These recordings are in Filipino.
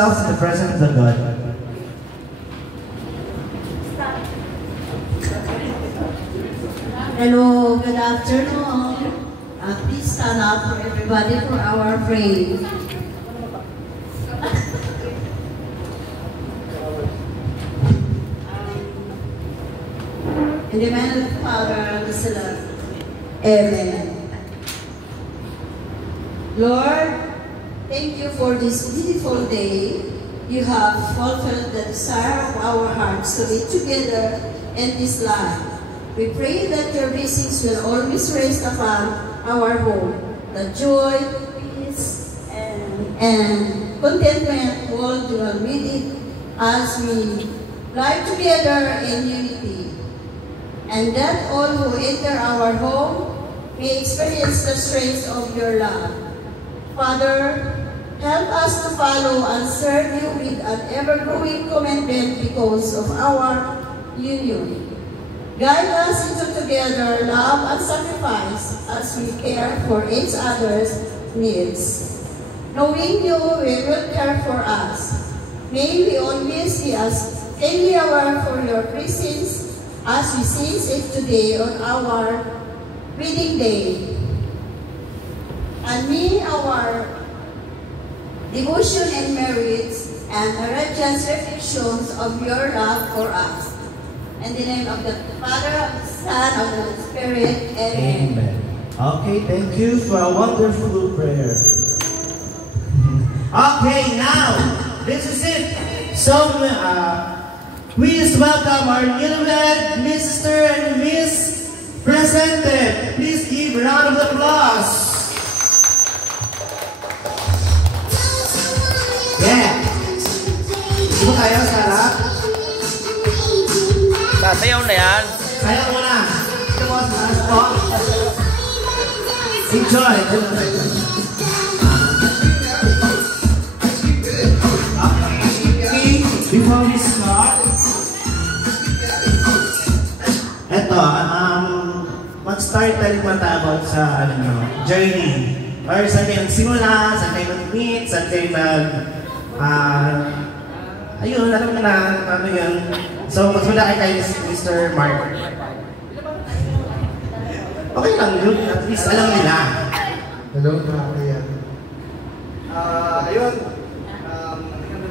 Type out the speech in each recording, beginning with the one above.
ourselves in the presence of God. Hello, good afternoon. Please stand up for everybody for our praise. In the name of the Father and the Son. Amen. Lord, thank you for this beautiful day. You have fulfilled the desire of our hearts to be together in this life. We pray that your blessings will always rest upon our home. The joy, peace, and contentment will dwell with it as we live together in unity. And that all who enter our home may experience the strength of your love. Father, help us to follow and serve you with an ever-growing commitment because of our union. Guide us into together love and sacrifice as we care for each other's needs. Knowing you will care for us, may we always be as keenly aware for your presence as we seize it today on our reading day. And may our devotion and merits and radiant reflections of your love for us. In the name of the Father, of the Son, of the Holy Spirit. Amen. Amen. Okay, thank you for a wonderful prayer. Okay, now, this is it. So, please welcome our newlywed Mr. and Miss Presented. Please give a round of applause. Yeah. Ibu kayo, Sarah? Sasayaw na yan. Sayaw mo na. Come on, Sarah. Enjoy. Before we start, eto, mag-start tayo about sa journey. Or saan kayo nagsimula, saan kayo nag-meet, saan kayo ayun, alam mo na, ano yun. So, magsimula kayo Mr. Mark. Okay lang yun, at least alam nila. Hello, kaya. Ayun.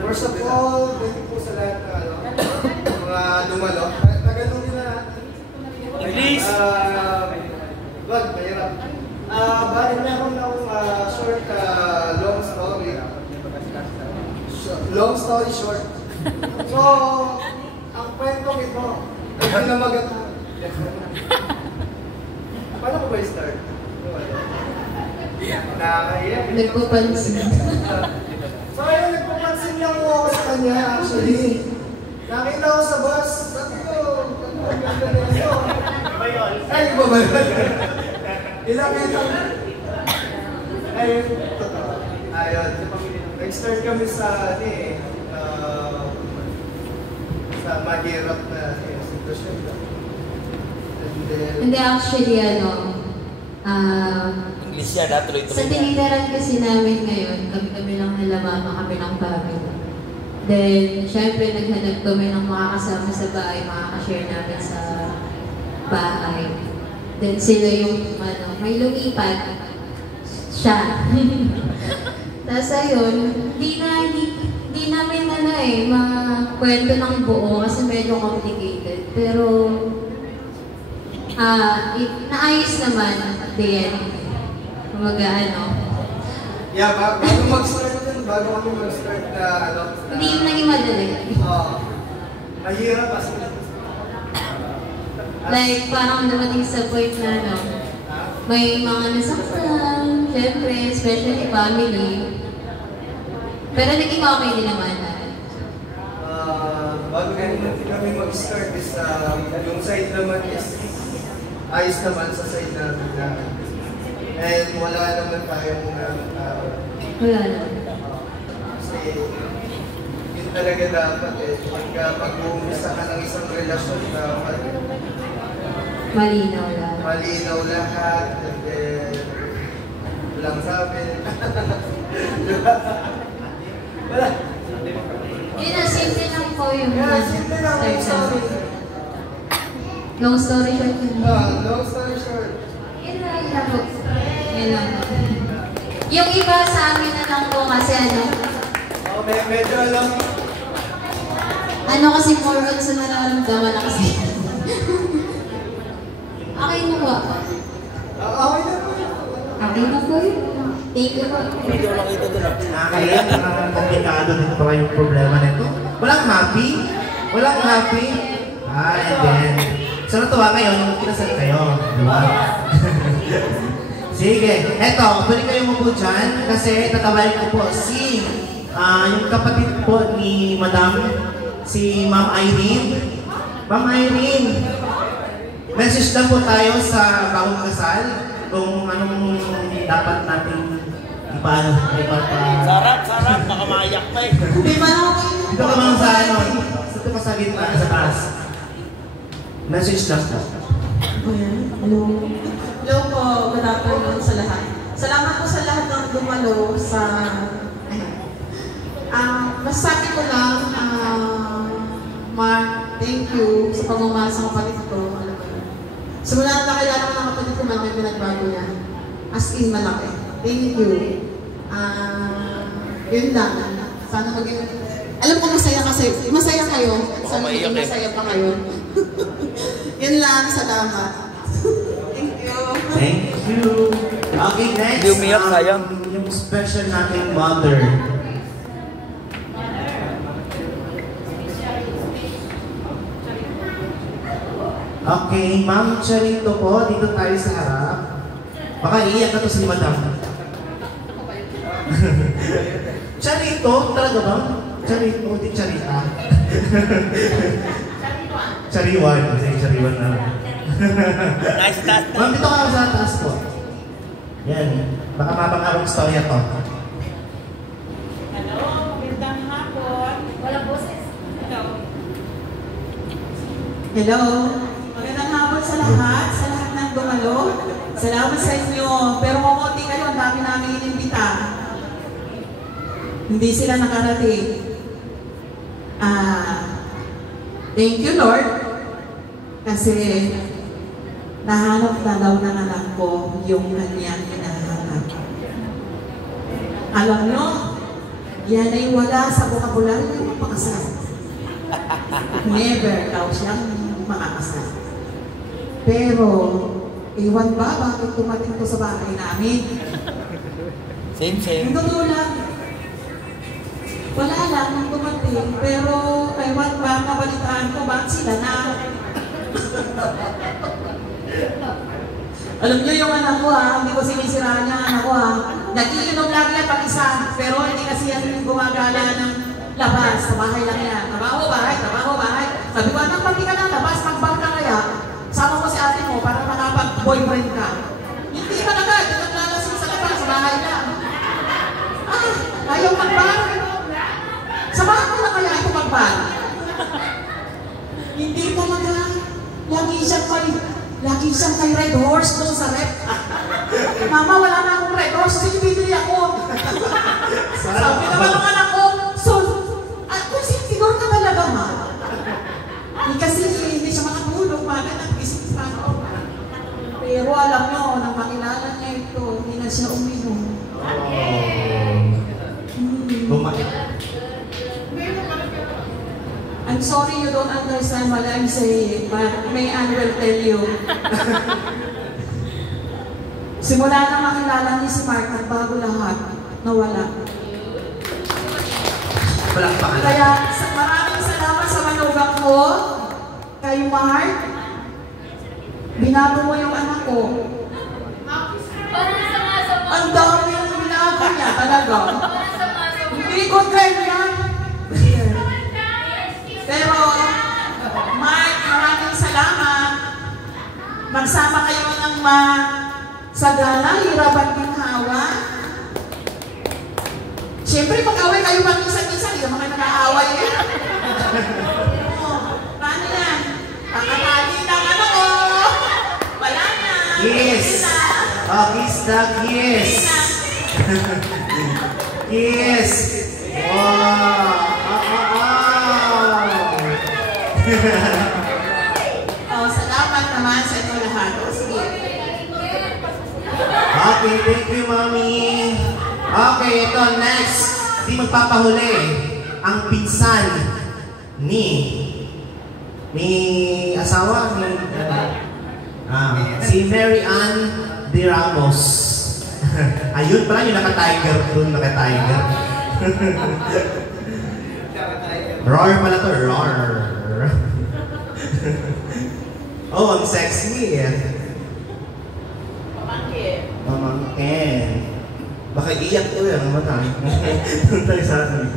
First of all, thank you po sa lahat ng mga dumalo. Tagalogin na natin. Please! Wag, mahirap. Bali meron akong short, long story. Long story short. So, ang kwentong ito, ay na maganda. Paano ko ba i-start? Nakakaiyak. Nagpupansin. So ayun, nagpapansin lang ako sa kanya actually. Nakita ko sa bus, sabi ko, ano, ang ganda na ito. Ay, iba ba yun? Ilang. Ayun, totoo. Ayun, nag-start kami sa, sa mahirap na sitwasyon. Hindi, actually, English yan, ha? Tuloy-tuloy sa tinitaran kasi namin ngayon, kami lang nila mama, kami ng family. Then, syempre, naghanap kami ng makakasama sa bahay, makakashare namin sa bahay. Then, sila yung, may lumipat siya. Tapos, ayun, di namin kwento ng buo kasi medyo complicated. Pero, naayos naman at the end. Yeah, bago mag-start din, bago kami mag-start na Hindi yung naging madali. Mahirap kasi. Like, parang dumating sa point na may mga nasaktan, syempre, especially family. Pero naging okay din naman. Bago kami mag-start is, yung side naman is ayos naman sa side namin. And wala naman tayong Wala naman. kasi yun talaga dapat pag-uumpisa ka ng isang relasyon dapat Malinaw lang. malinaw lahat and then walang sabi. Wala. Yun na, simple lang po yung Yeah, simple lang yung story. long story short yun. Long story short. Yun lang po. Yun lang po. Yung iba sa amin na lang po kasi Medyo alam. kasi more on sa nararamdaman na kasi. Okay na po. Okay na po. Okay na po yun. Thank you po. Video lang ito doon. Kaya komplikado din pala yung problema nito. Walang happy? Walang happy? And then, so natuwa kayo nung kinasal kayo, di ba? Sige, eto, pwede kayo mo dyan kasi tatawain ko po si yung kapatid po ni Madam, si Ma'am Irene. Ma'am Irene, message lang po tayo sa bagong kasal kung anong dapat natin ipaano, Sarap, baka maayak pa eh. Hindi man ako. Dito ka mga sa ano, dito ka sa gitna, sa taas. Message lang po. Hello. Hello po, good afternoon sa lahat. Salamat po sa lahat ng dumalo sa... masasabi ko lang, Mark, thank you sa pagmamahal sa kapatid ko. Alam mo yun. Simula na nakilala ko ng kapatid ko, malaki pinagbago niya. As in, malaki. Thank you. Yun lang. Sana maging... Alam ko masaya kasi, masaya kayo. Sana maging masaya pa kayo. Yun lang, salamat. Thank you. Thank you. Okay, next. Hindi umiyak, sayang. Yung special nating mother. Okay, Ma'am Charito po, dito tayo sa harap. Baka iiyak na to si Madam. Charito? Talaga ba? Charito, hindi Charita. Chariwan. Kasi Chariwan na. Nice task. Ma'am, dito ka sa taas po. Yan. Baka mabang-abang storya to. Hello, magandang hapon. Walang boses. Hello. Magandang hapon sa lahat ng dumalo. Salamat sa inyo. Pero kumunti kayo, ang dami namin inimbita. Hindi sila nakarating. Thank you, Lord. Kasi nahanap na daw ng anak ko yung kanyang hinahanap. Alam nyo, yan ay wala sa bokabularyo ng pakasal. Never daw siyang makakasal. Pero, iwan ba bakit tumating ko sa bahay namin? Same. Yung totoo lang. Wala lang nang dumating, pero ewan ba, mabalitaan ko bakit sila na. Alam niyo yung anak ko hindi ko sinisiraan niya anak ko Nagiinom lagi yan pag-isa, pero hindi kasi yan gumagala ng labas, sa bahay lang yan. Trabaho, bahay. Sabi ko, anak, pag di ka na labas, magbang ka kaya, sama mo si ate mo para makapag-boyfriend ka. Hindi ka na agad, naglalasing sa labas, sa bahay lang. Ayaw magbang. Samahan mo na kaya ito magbang. Hindi talaga. Lagi siyang kay Red Horse doon sa rep. Mama, wala na akong Red Horse, sige, bibili ako. Sabi naman ng anak ko, kung siguro ka talaga, ma. Kasi hindi siya makatulog, maga nag-isip sa ako. Pero alam nyo, nang makilala niya ito, hindi na siya uminom. I'm sorry you don't understand what I'm saying, but may Ann will tell you. Simula na makilala ni si Mark, nagbago lahat, nawala. Kaya maraming salamat sa manugang ko, kay Mark. Binago mo yung anak ko. Ang dami yung binago niya talaga. Hindi ko ganyan. Pero, Mark, maraming salamat. Magsama kayo ng sagana, hirapan ginhawa. Siyempre, pag-away kayo pag-isa-isa, hindi naman kayo nag-aaway eh. Paano yan? Kakatali ng ano ko. Wala na. Kiss. Kiss the kiss. Kiss. Wow. Thank you, Mami. Okay, ito, next. Di magpapahuli. Ang pinsan ni asawa ni si Mary Ann De Ramos. Ayun pala yung naka-tiger dun, naka-tiger. Roar pala to, roar. Oh, ang sexy eh. Pamangkin. Baka iyak ko yan, mata. Tayo sa atin.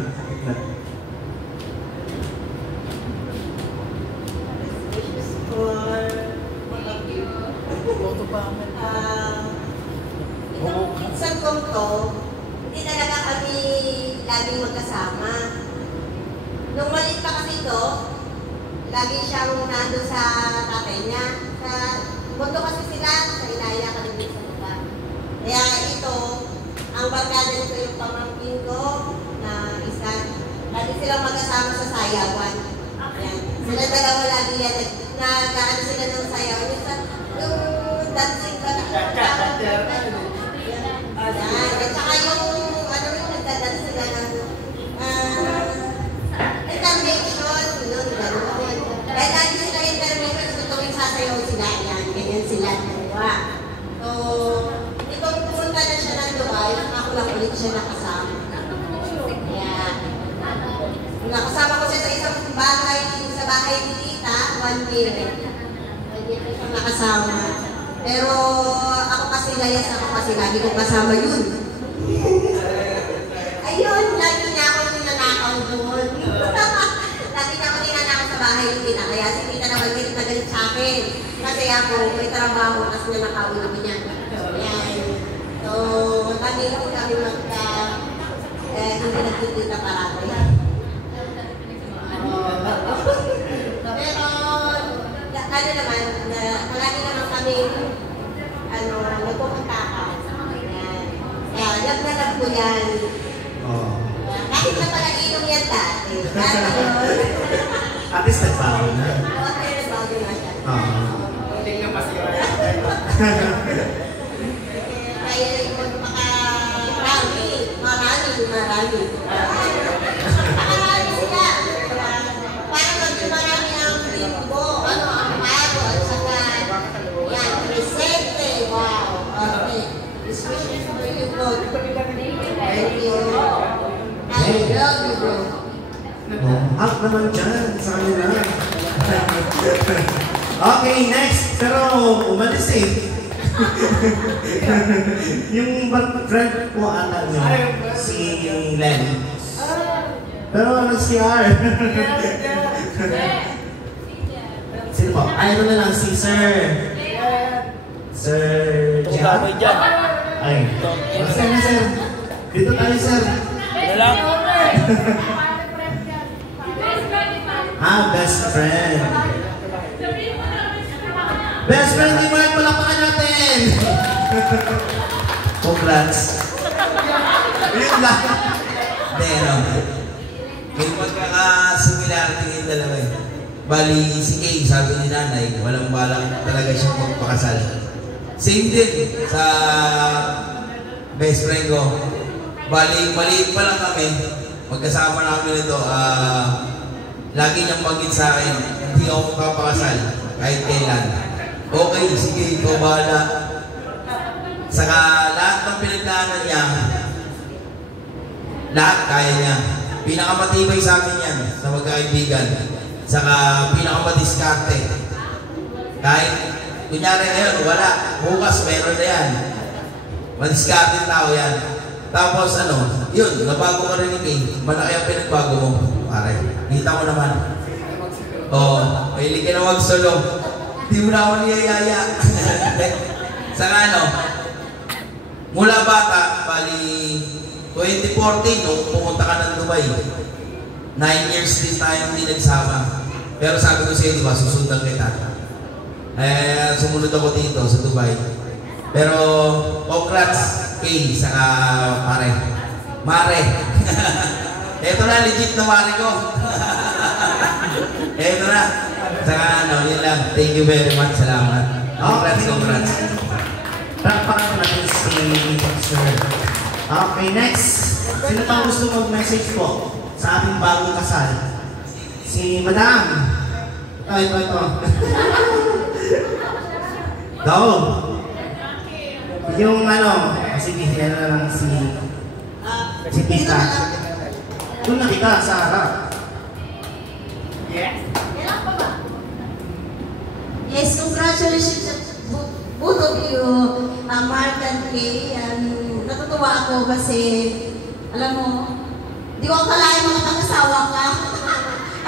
Itong pinsan kong to, hindi talaga kami laging magkasama. Nung maliit pa kasi ito, lagi siyang nandun sa tatay niya. Sa mundo kasi sila, sa inaya ka din sa lugar. Kaya ito, ang barkada nito yung pamangkin ko na isa. Lagi silang magkasama sa sayawan. Yan. Sila dalawa lagi yan. Nagkaan sila ng sayawan. Yung dancing ba na? Yan. At saka yung ano rin nagdadance sila ng intervention. Yun, gano'n. Dahil lagi sila intervention, so tuwing sasayaw sila. Yan, ganyan sila. So, itong pumunta na siya ng Dubai, ako lang ulit siya nakasama. Yan. Nakasama ko siya sa isang bahay, sa bahay ni Tita, 1 year. 1 year siyang nakasama. Pero ako kasi layas ako kasi lagi kong kasama yun. Ayun, lagi niya ako ninanakaw doon. Lagi niya ako ninanakaw sa bahay ni Tita. Kaya si Tita naman galit na galit sa akin. Kasi ako, may trabaho kasi nanakawin naman niya. Ayan. So, lagi kami magka, hindi nagtitita parati. Pero, ano naman, palagi naman kami, nagpupunta ka. Kaya, nag-nalab ko yan. Kahit na pala inom yan dati. At least nagbago na. Okay, nagbago na siya. Hindi na masira. Kaya marami. Marami sila. Parang maging marami ang limbo, ang paro, at saka, yan, presente. Wow. Okay. This wishes for you both. Thank you. I love you both. Up naman dyan sa kanila. Okay, next. Pero umalis eh. Yung friend ko ata nyo, si Len. Pero nag-CR. Sino po? Ay, ito na lang, si Sir Jihad. Kami dyan. Ay, sir. Dito tayo, sir. Ano lang? Best friend. Best friend ni Mark, palakpakan natin! Congrats. Yun lang. Pero, may pagkakasimilarity yung dalawa eh. Bali, si Kay, sabi ni nanay, walang balang talaga siyang magpakasal. Same din sa best friend ko. Bali, maliit pa lang kami. Magkasama namin ito. Lagi niyang magin sa akin, hindi ako magpapakasal kahit kailan. Okay, sige, ikaw bahala. Saka lahat ng pinagdaanan niya, lahat kaya niya. Pinakamatibay sa amin yan sa magkaibigan. Saka pinakamadiskarte. Kahit, kunyari ngayon, wala. Bukas, meron na yan. Madiskarte tao yan. Tapos yun, nabago ka rin ni Kay. Malaki ang pinagbago mo. Pare, kita mo naman. Mahilig ka na mag-solo. Hindi mo na ako niyayaya. Saka mula bata, bali 2014, nung pumunta ka ng Dubai, 9 years din tayo hindi nagsama. Pero sabi ko sa'yo, diba, susundan kita. Sumunod ako dito sa Dubai. Pero, congrats, Kay, saka pare. Mare. Eto na, legit na mare ko. Eto na. Saka yun lang. Thank you very much. Salamat. Congrats. Pakpakan natin si Sir. Okay, next. Sino pang gusto mag-message po sa ating bagong kasal? Si Madam. Ito. Go! Yung sige, yan na lang si Tita. Doon na kita sa harap. Yes, congratulations both of you, Mark and Kay. Natutuwa ako kasi, alam mo, di ko akalain mga pang-asawa ka.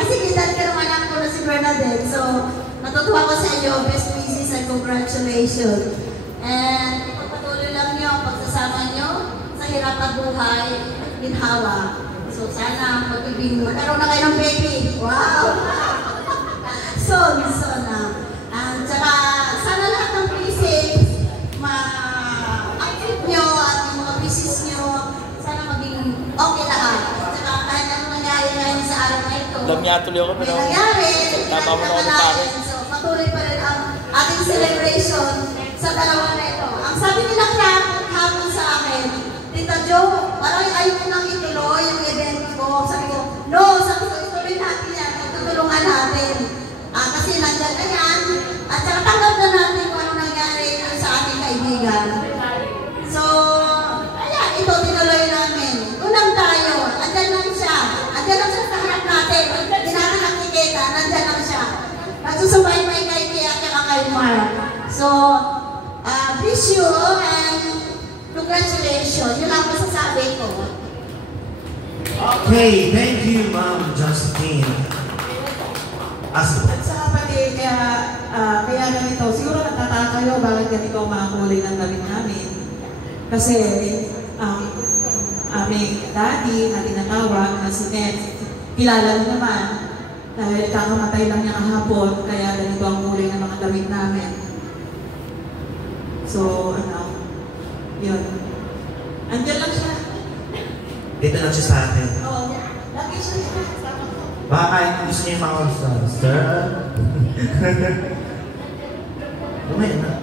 Kasi kitan ka naman ako na si Bernadette. So, natutuwa ko sa iyo, best wishes and congratulations. And ipagpatuloy lang niyo ang pagsasama niyo sa hirap at buhay at ginhawa. So, sana magkaroon na kayo ng baby. Wow! So na. At saka, sana lahat ng pieces, ma-active nyo at yung mga pieces nyo, sana maging okay lahat. At saka, kahit anong nangyari ngayon sa araw na ito, may nangyari, so patuloy pa rin ang ating celebration sa dalawa na ito. Ang sabi nila kahapon sa akin, Tita Jo, parang ayaw ko nang ituloy yung event ko. Sabi ko, no, sabi ko, ituloy natin yan, tutulungan natin. Kasi nandyan na yan, at saka tanggap na natin kung ano nangyari sa ating kaibigan. So, ayan, ito tinuloy namin. Unang tayo, andyan lang siya. Andyan lang siya sa harap natin. Hindi natin nakikita, nandyan lang siya. Nagsusubaybay kay Kay at saka kay Mark. So, wish you and congratulations. Yun ang masasabi ko. Okay, thank you, Ma'am Justine. At saka pati, kaya ganito, siguro natataka kayo bakit ganito ang mga kulay ng damit namin. Kasi, aming daddy na tinatawag na si Ned, kilala mo naman, dahil kakamatay lang niya kahapon, kaya ganito ang kulay ng mga damit namin. So, yun. Andiyan lang siya. Dito lang siya sa atin. Oo. Lagi siya sa akin. Baka kahit gusto niya yung mga sir. Lumaya na.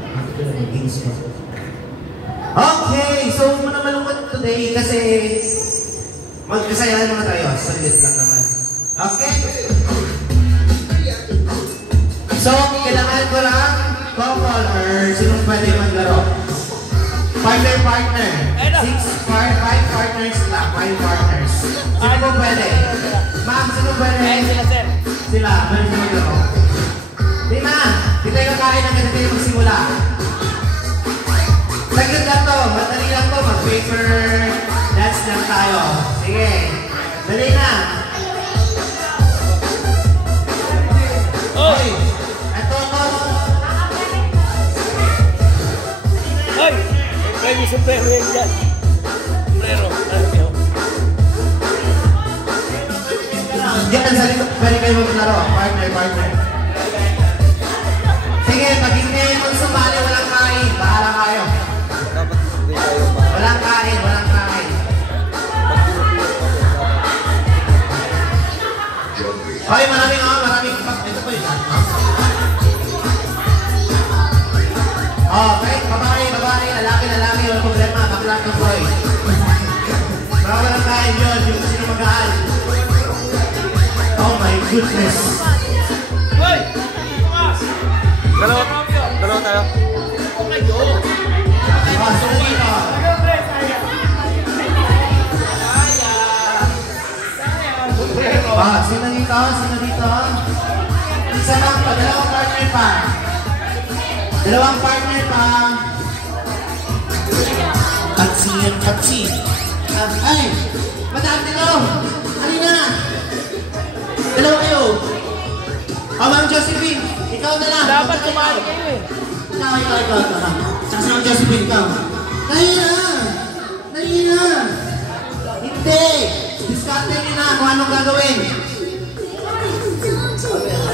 Okay, so huwag mo na malungkot today kasi magkasayahan muna tayo. Salit lang naman. Okay? So, kailangan ko lang couple or sinong pwede maglaro. Partner. 5 partners lang. 5 partners. Sino po pwede? Ma'am, sino pwede? Sila. Pwede sila maglaro. Di ma'am, di tayo kakain ang ganito yung magsimula. Saglit lang to. Madali lang to. Mag-paper dance lang tayo. Sige. Dali na. Oy! Ito ko. Ay! May may sombrero yan dyan. Sombrero. Diyan sa likod. Pwede kayo maglaro. Partner. Sige, pag hindi mo sumali, walang kain. Bahala kayo. Walang kain. Okay, maraming. Ito po yun. Okay, babae, lalaki, walang problema. Baklat ng boy. Baka walang kain yun, yung sino mag-aal. Oh my goodness. Hoy! Dalawa tayo. Sino dito? Sino dito? Isa lang pa, dalawang partner pa. Katsi. Ay, madami dito. Halina. Dalawa kayo. Ma'am Josephine, ikaw na lang. Dapat sumali kayo eh. Ikaw. Saka Ma'am Josephine, ikaw. Dali na. Hindi. Discarte nyo na kung anong gagawin.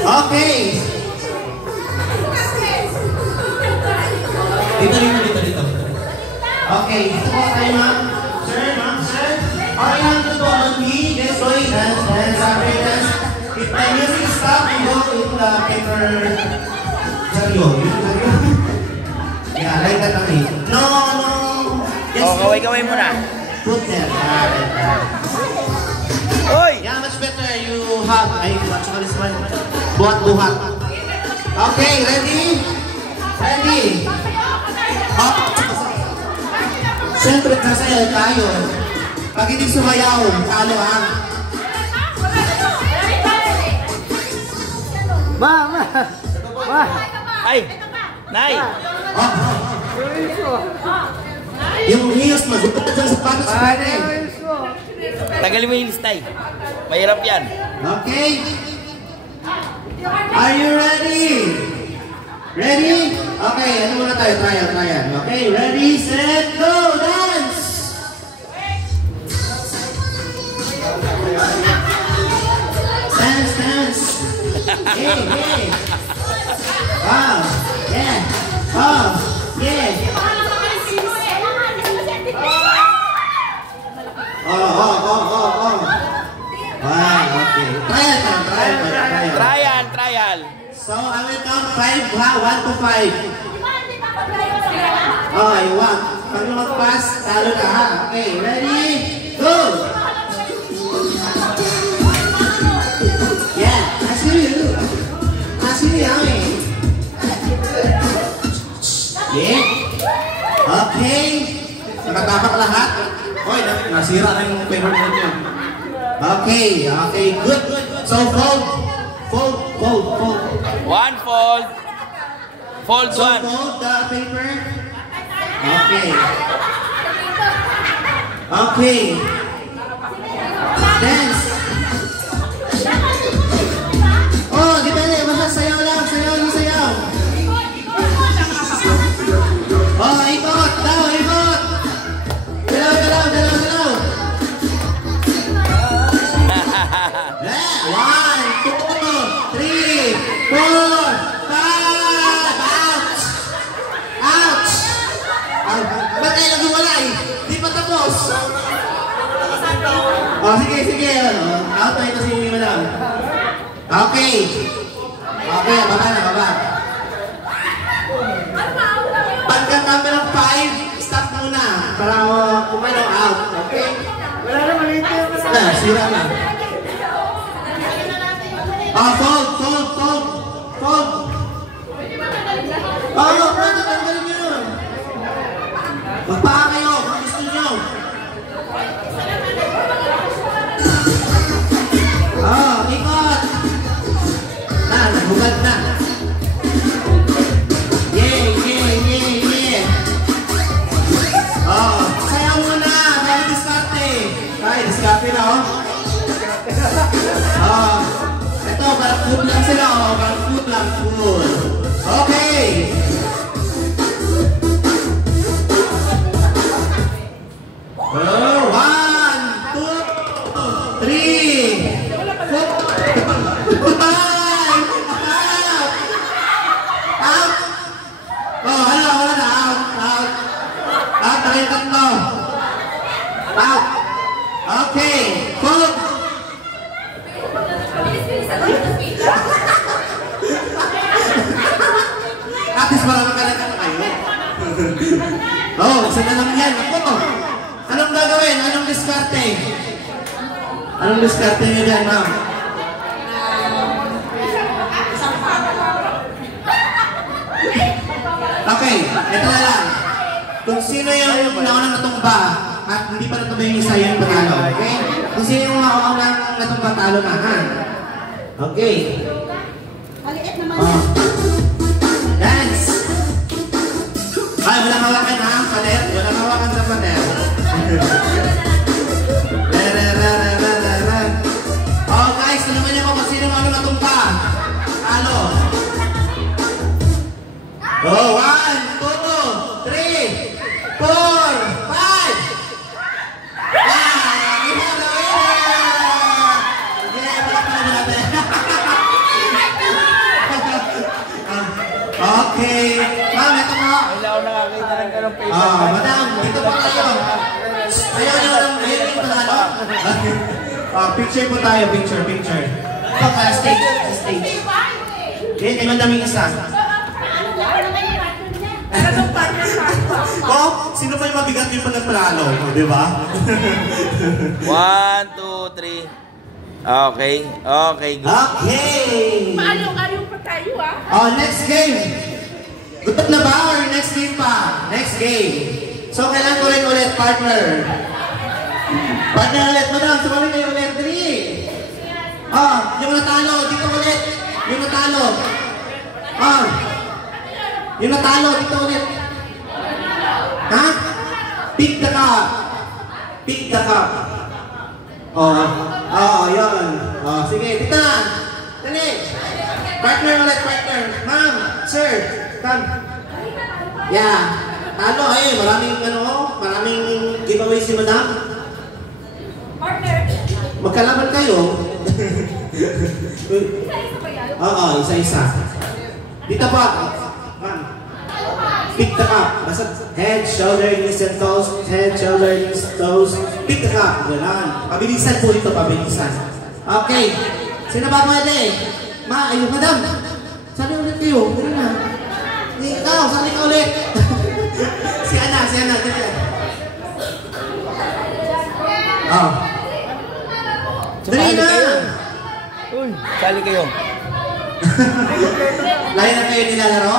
Okay. Dito. Okay, dito po tayo, ma'am. Sir. Okay lang dito on me. Let's go in. Dance. If the music stop, we go in the paper. Jaryo. Yeah, like that only. No Kaway-kaway mo na. Put there. Oy! Yeah, much better. You have. What you call this one? Buhat-buhat. Okay, ready? Ready? Up. Siyempre, sasayaw tayo. Pag hindi sumayaw, talo ha. Ma! Ay! Nay! Yung heels, magutot dyan sa patos. Tagalin mo yung heels, Tay. Mahirap yan. Okay. Are you ready? Ready? Okay, ano muna tayo? Trial. Okay, ready, set, go, dance! Dance. Hey. Wow, yeah. Oh, yeah. Oh. Wow, okay. Trial. So, I will count 5, ha? 1 to 5. Okay, 1. Pag lumagpas, talo na, ha? Okay, ready? Go! Yeah, I see you, Yami. Yeah. Okay. Nakatapak lahat. Hoy, nasira na yung paper mo niyo. Okay, good. So, fold. One fold. Fold So, one. fold the paper. Okay. Dance. Oh, depende. Basta sayaw lang. Sayaw. Oh, ikot. Dalaw. Yeah. 1, 2, 3, 4, 5. Ouch. Ba't kayo nagwawala eh? Di pa tapos. Oh, sige. Out na ito si Madam. Okay, baba. Pagka-camera ng 5, stop muna. Para kumano out. Okay? Wala na, maliit na yung kasama. Sira na. Fold. Tanggalin nyo yun. Magpaka kayo kung gusto nyo. Ikot. Naghugad na. Yeah. Sayaw muna. Bago diskarte. Ay, diskarte na, Ito, parang food lang sila, food. Okay. Oh, 1, 2, 3, 4, 5. Out. Oh, wala na. Out. Tayo tatlo. Out. Okay. Fold. At least marami ka lang kayo. Isa na lang yan. Anong gagawin? Anong diskarte? Anong diskarte niyo dyan, ma'am? Okay, ito na lang. Kung sino yung naunang natumba at hindi pa natumba yung isa yung panalo. Okay? Kung sino yung naunang natumba, talo na, ha? Okay. Maliit naman yan. Dance! Ay, walang hawakan ha, pader. Walang hawakan sa pader. Oh guys, naman niyo kung sino ano natumpa. Talo. Oh, 1, 2, 3, 4, 5. Okay. Ma'am, ito mo. Kailangan nakakita ng ganong paper. Madam, dito po tayo. Ayaw nyo lang, ayaw yung panalo. Picture po tayo, picture. Ito, stage. Okay, kay madam yung isa. Oh, sino pa yung mabigat yung panagpanalo? O, di ba? 1, 2, 3. Okay. Okay, good. Okay! Maaliw-aliw pa tayo, ah. Oh, next game! Good na ba or next game pa? Next game. So, kailangan ko rin ulit, partner. Partner ulit, madam. Sumali kayo ulit. Dali. Oh, yung natalo. Dito ulit. Yung natalo. Oh. Yung natalo. Dito ulit. Ha? Pick the cup. Pick the cup. Oh, yun. Oh, sige. Dito na. Dali. Partner ulit, partner. Ma'am, sir. Come. Yeah. Talo maraming giveaway si madam. Partner. Magkalaban kayo. Isa-isa ba yan? Oo, isa-isa. Dito pa. Ma'am. Pick the cup. Basta head, shoulder, knees, and toes. Head, shoulder, knees, toes. Pick the cup. Ganun. Pabilisan po dito, pabilisan. Okay. Sino ba pwede? Ayun, madam. Sali ulit kayo. Dali na. Ikaw, sali ka ulit. Si Ana. Oh. Dali na. Uy, sali kayo. Lahat na kayo nilalaro?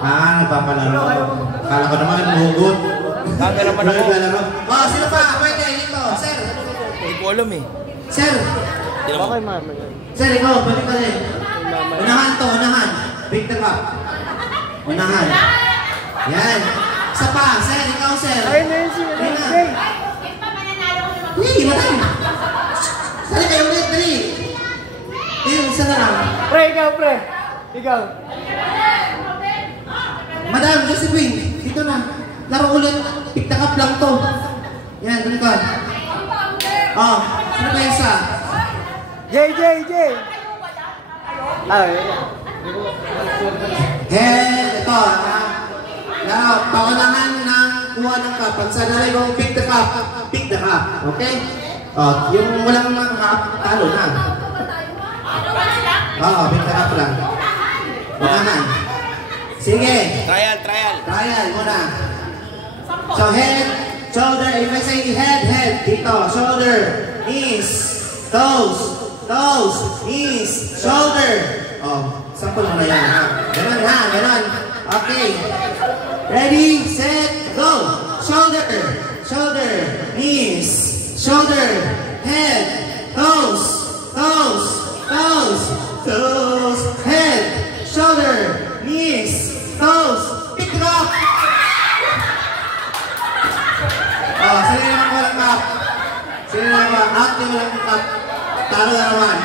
Nagpapalaro. Kala ko naman, hugot. Bago naman ako. Naglalaro. Oh, sino pa? Pwede, dito. Sir. Hindi ko alam eh. Sir. Sir, ikaw, pwede pa rin. Unahan to, unahan. Pick the cup. Unahan. Yan. Isa pa, sir, ikaw, sir. Ayun na yun, sir. Hindi, madam. Sali kayo ulit, dali. Isa na lang. Pre, ikaw. Madam, Josephine, dito na. Laro ulit. Pick the cup lang to. Yan, dali ka. Oh, sino ba isa? J. Ito. Paunahan ng kuha ng cup. Pag sa nalay mo, pick the cup. Pick the cup. Okay? Yung walang mga cup, talo na. Pick the cup lang. Unahan. Sige. Trial muna. So head, shoulder. If I say head. Dito. Shoulder. Knees. Toes. Knees. Shoulder. Sample mo na yan. Ganon. Okay. Ready, set, go. Shoulder. Knees. Shoulder. Head. Toes. Head. Shoulder. Knees. Toes. Pick it up. Sino naman walang cup? Out yung walang cup. Talo na naman.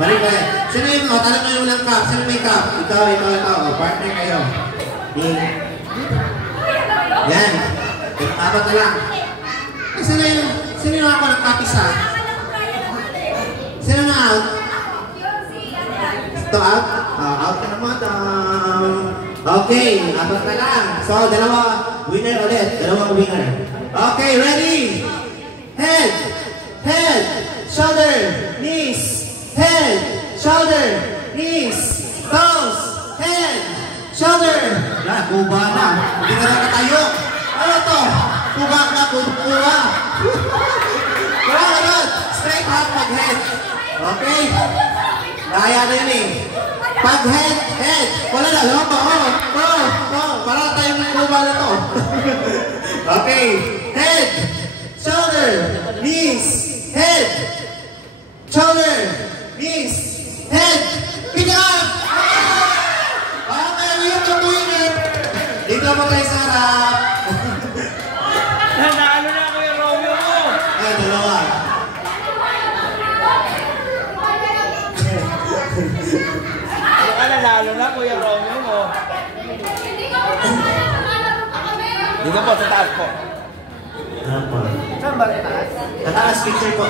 Balik na yan. Sino yung talo na yung walang cup? Sino may cup? Ikaw. Partner kayo. Yan. Apat na lang. Sino yung ako ng cup isa? Sino na out? Ito out? Out ka na madam. Okay, apat na lang. So, dalawa winner ulit. Dalawang winner. Okay, ready? Head, shoulder, knees. Head, shoulder, knees. Toes, head, shoulder. Kuba na. Hindi ka nakatayo. Ano to? Kuba. Ganun. Straight up pag-head. Okay? Kaya na yun eh. Pag-head. Wala na. Para tayong kuba na to. Okay. Head, shoulder, knees. Head, shoulder, knees. Head. Pick up! Okay, we have a winner. Dito mo tayo sa harap. Nanalo na ako yung Romeo mo. Dalawa. Nanalo na Kuya Romeo mo. Dito po, sa taas po. Saan ba rin taas? Tataas picture po.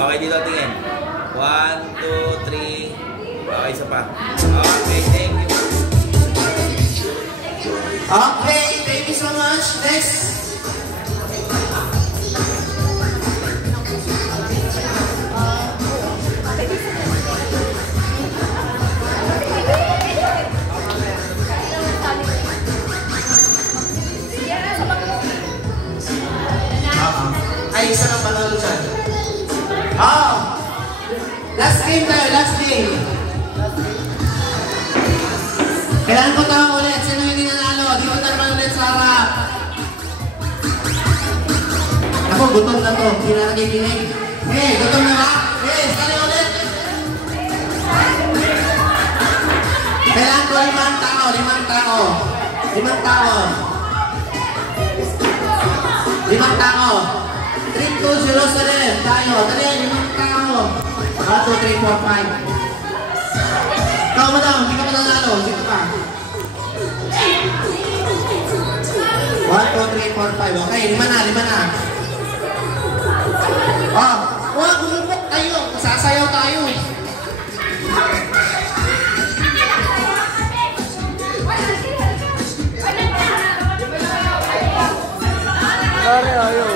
Okay, dito tingin. 1, 2, 3. Okay, isa pa. Okay, thank you. Okay, thank you so much. Next Last game tayo, last game. Kailangan ko tawag ulit. Sino hindi nanalo? Di ko naman ulit sa harap. Ako, gutom na to. Hindi na nakikinig. Hey, gutom na ba? Hey, sali ulit. Kailangan ko 5 tao, 5 tao. 5 tao. 5 tao. Trip to Jerusalem. Tayo. Dali, 5 tao. 1, 2, 3, 4, 5. Ikaw, madam. Hindi ka pa nanalo. Dito ka. 1, 2, 3, 4, 5. Okay, 5 na. Oh, huwag bumukok tayo. Sasayaw tayo. Pare, ayaw.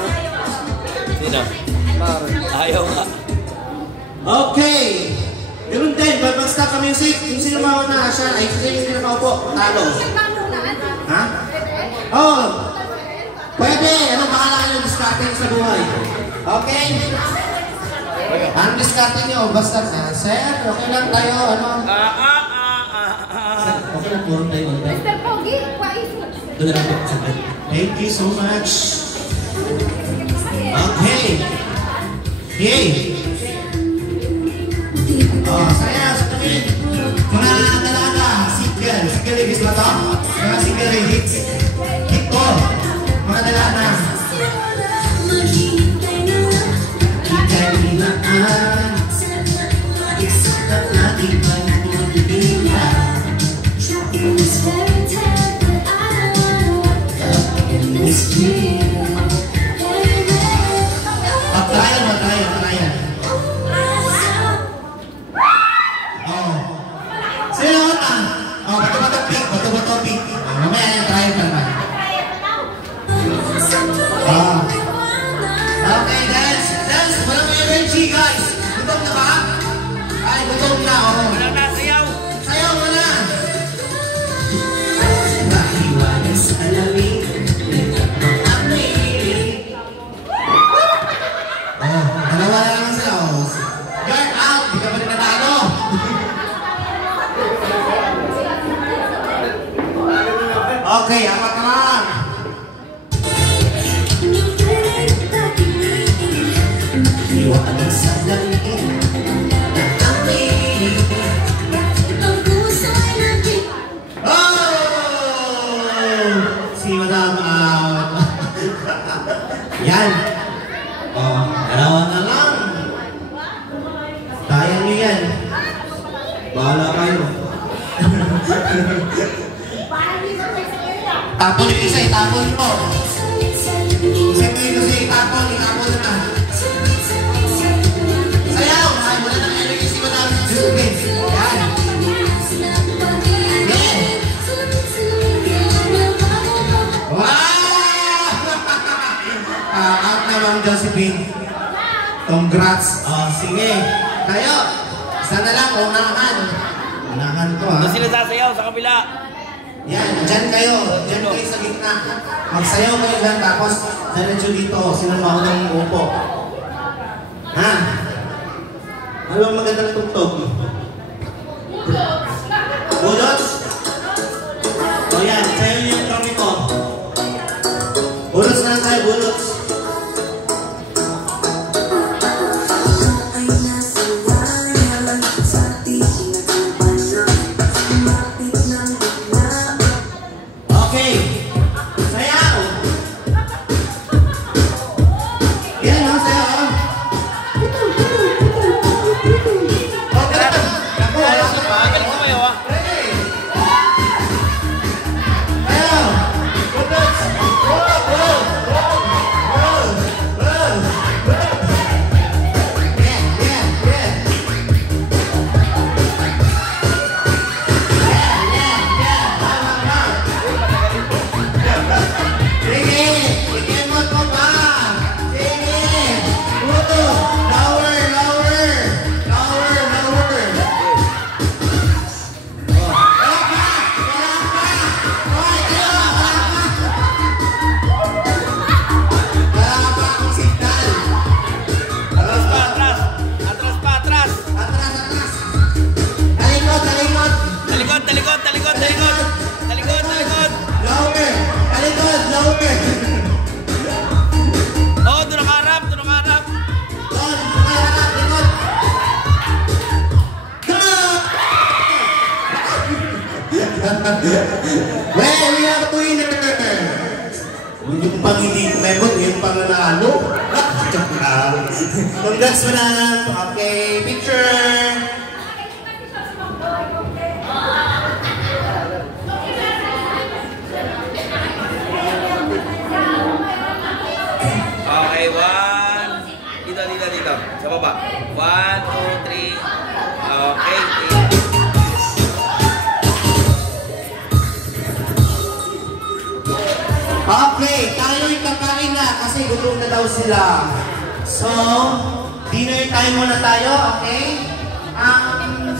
Sino? Ayaw nga. Okay. Ganun din, basta ka music. Yung sino mauna siya, ay sino yung maupo. Talo. Ha? Oh. Pwede. Anong bahala nyo discarding sa buhay? Okay? Anong discarding nyo? Basta, sir, okay lang tayo, ano? Okay lang, puro tayo. Mr. Pogi, Doon na lang po. Thank you so much. Okay. Yay! Oh, saya sa kami. Mga dalaga, single ladies ba ito? Mga single ladies. Hit ko. Mga dalaga. Ikailangan isang ating pagpulila. Patayan. Oh. Sino ka? Oh, bato-bato pink. Mamaya yung trial naman. Oh. Okay, dance. Walang may energy, guys. Gutom na ba? Ay, gutom na. Oh. Wala na, sayaw. Sayaw mo na. Nahiwanan sa alamin. Oh, dalawa na lang sila. Oh. Guard out. Di ka ba rin natalo? Okay, apat naman. Iwanan sa langit. Oh! Si Madam out. Yan. Oh, dalawa na lang. Kaya nyo yan. Bahala kayo. Tapon yung isa, itapon mo. Isa mo yung isa, itapon na. Sayaw! Ay, wala nang energy si Madam. Yan. Yan. Wow! Out naman, Josephine. Congrats. Oh, sige. Tayo. Isa na lang, unahan. Unahan ko, ha? Doon sila sasayaw sa kabila. Yan, dyan kayo sa gitna. Magsayaw kayo dyan, tapos diretso dito, sino maunang upo. Ha? Ano ang magandang tugtog? Bulots? O yan, sayo niyo yung trami ko. Bulots na lang tayo, bulots. Okay. Sayaw. Yan, sayaw. Okay. Well, we have a winner! Yung pang hindi memot, yung pang nanalo. Congrats mo na. Okay, picture! Okay, one. Dito. Sa baba. 1, 2, 3. Okay. Okay, tayo'y kakain na kasi gutom na daw sila. So, dinner time muna tayo, okay?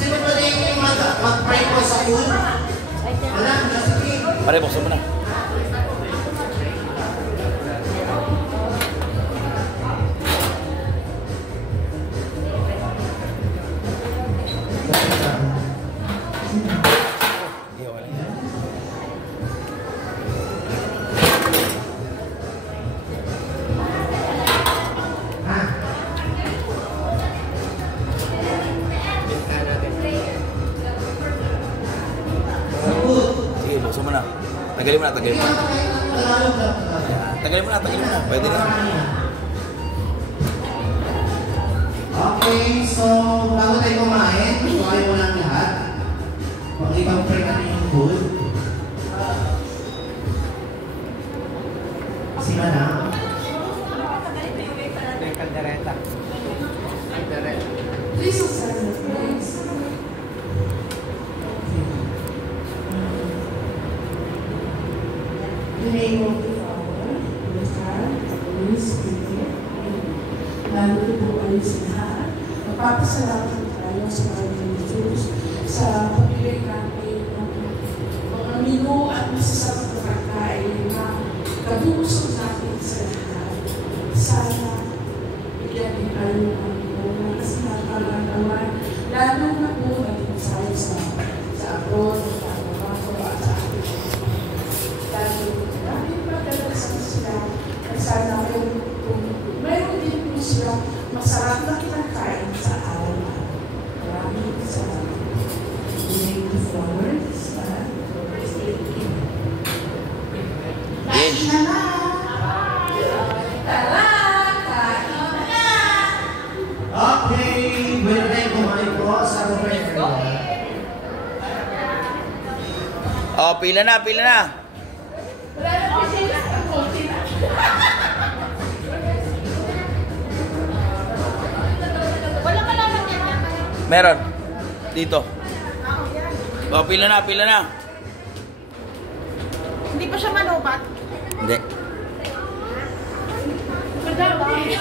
Sino pa rin yung mag-pray po sa food? Wala, sige. Pare, buksan mo na. Sige, buksan mo na. Tagalin mo na. Tagalin mo na. Pwede na. Okay, so bago tayo kumain, kumain mo lang lahat. Pag-ibang pray natin yung food. Si Manang. Please observe the praise. In the name of the Father, the Son, and the Holy Spirit. Lalo po kayo sa lahat. Magpapasalamat tayo sa Panginoon Jesus sa pagbigay natin ng mga menu at masasarap na pagkain na kabusog natin sa lahat. Sana bigyan din tayo ng Panginoon kasi nakalagawan. Lalo na po natin tayo sa abroad, sa Bangko at sa ating. Dahil natin magdalasan sila at sana mayroon din po sila masarap na kinakain sa araw na. Maraming salamat. Moving to forward, Son, Yes. kain na na! Tara! Kain na! Okay, well, tayo kumain po sa pray. Oh, pila na. Wala na po sila. Konti na. Wala ka naman yan. Meron. Dito. Oh, pila na. Hindi pa siya manubat. Hindi. Madami.